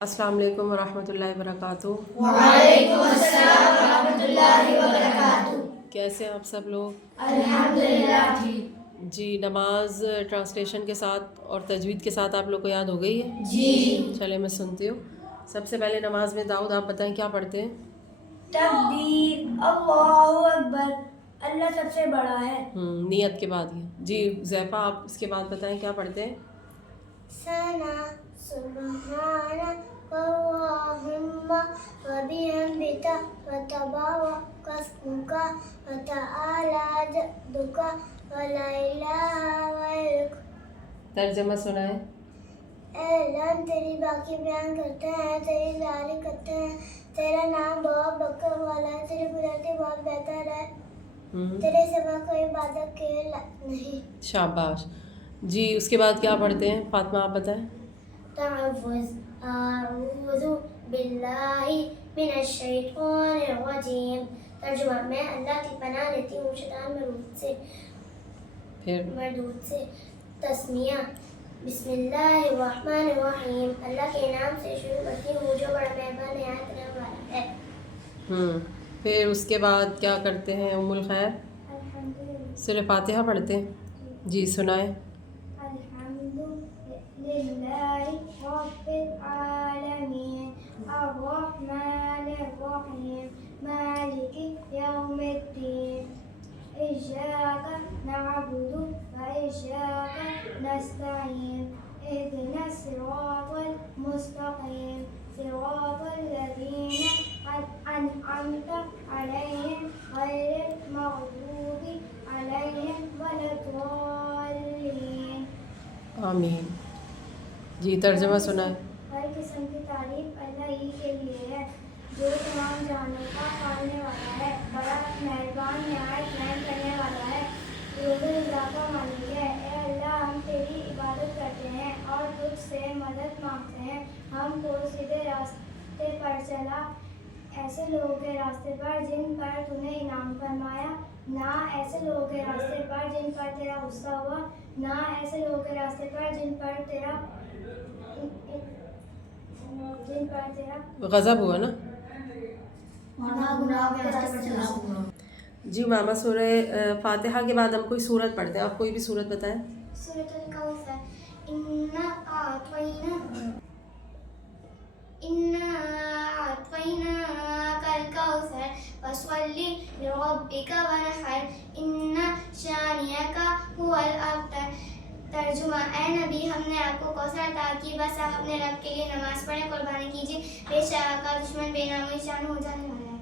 السلام علیکم ورحمۃ اللہ وبرکاتہ۔ وعلیکم السلام ورحمۃ اللہ وبرکاتہ۔ کیسے ہیں آپ سب لوگ؟ الحمدللہ جی، نماز ٹرانسلیشن کے ساتھ اور تجوید کے ساتھ آپ لوگ کو یاد ہو گئی ہے؟ جی۔ چلے میں سنتی ہوں۔ سب سے پہلے نماز میں داؤد آپ بتائیں کیا پڑھتے ہیں؟ تکبیر، اللہ اکبر، اللہ سب سے بڑا ہے۔ نیت کے بعد یہ۔ جی زیفا آپ اس کے بعد بتائیں کیا پڑھتے ہیں؟ ثنا، سبحانک اللہم وبحمدک وتبارک اسمک وتعالی جدک ولا الہ غیرک۔ ترجمہ سنائیں۔ اے اللہ، ہم تیری باقی بیان کرتے ہیں، تیری تعریف کرتے ہیں، تیرا نام بہت بکر والا ہے، تیری قدرتی بہت بہتر ہے، تیرے سوا کوئی عبادت کے لائق نہیں۔ شاباش۔ جی اس کے بعد کیا پڑھتے ہیں؟ فاطمہ آپ بتائیں۔ تحفظ، اعوذ باللہ من الشیطان الرجیم۔ ترجمہ، میں اللہ کی پناہ لیتی ہوں شیطان مردود سے۔ تسمیہ، بسم اللہ الرحمن الرحیم، اللہ کے نام سے شروع کرتی ہوں جو بڑا مہربان نہایت رحم والا ہے۔ پھر اس کے بعد کیا کرتے ہیں ام الخیر؟ سورہ فاتحہ پڑھتے ہیں۔ جی سنائیں۔ الحمد للہ رب العالمین الرحمن الرحیم مالک یوم الدین ایاک نعبد وایاک نستعین اہدنا الصراط المستقیم صراط الذین انعمت علیہم غیر المغضوب علیہم ولا الضالین۔ آمین۔ جی ترجمہ سنائیں۔ ہر قسم کی تعریف اللہ ہی کے لیے ہے جو تمام جہانوں کا پالنے والا ہے، بڑا مہربان نہایت رحم کرنے والا ہے، روز رضا کا مالک ہے۔ اے اللہ، ہم تیری عبادت کرتے ہیں اور تجھ سے مدد مانگتے ہیں، ہم کو سیدھے راستے پر چلا، ایسے لوگوں کے راستے پر جن پر تو نے انعام فرمایا، نہ ایسے لوگوں کے راستے پر جن پر تیرا غصہ ہوا، نہ ایسے لوگوں کے راستے پر جن پر تیرا غضب ہوا نا؟ جی ماما، سورہ فاتحہ کے بعد ہم کوئی سورت پڑھتے ہیں، آپ کوئی بھی سورت بتائیں۔ سورۃ الکوثر، انا اعطیناک الکوثر فصل لربک وانحر ان شانئک هو الابتر۔ ترجمہ، اے نبی، ہم نے آپ کو کوثر عطا کی، بس آپ اپنے رب کے لیے نماز پڑھیں، قربانی کیجیے، بے شک آپ کا دشمن بے نام و نشان ہو جانے والا ہے۔